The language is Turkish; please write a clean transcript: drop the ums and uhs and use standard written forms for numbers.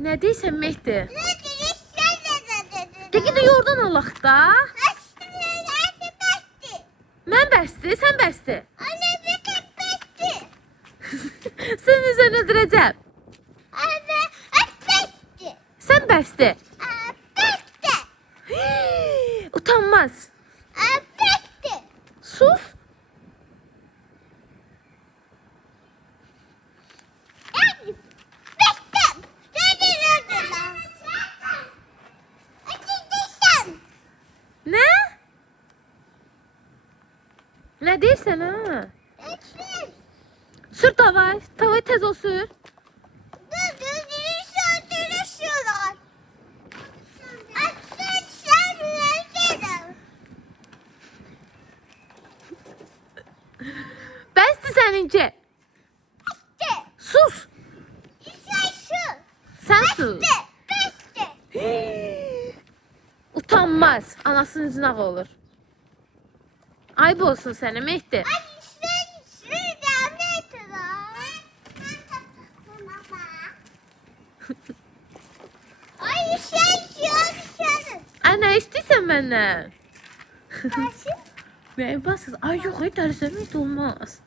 Nə deyirsən Mehdi? De ki de yordan alaq da. Mən bəsdir, sən bəsdir. Seni üzerine öldüreceğim. Sen bəsdir. Utanmaz. Sus. Ne? Ne deyirsən ha? Sür tavayı. Tavayı tez ol sür. Bəsdir səninki. Sus. Sen sus. Utanmaz. Anasının yüzüne ağ olur. Ayıp olsun sana Mehdi. Ay ne istiyorsan benden? Ne basız? Ay yok, hiç dersemez olmaz.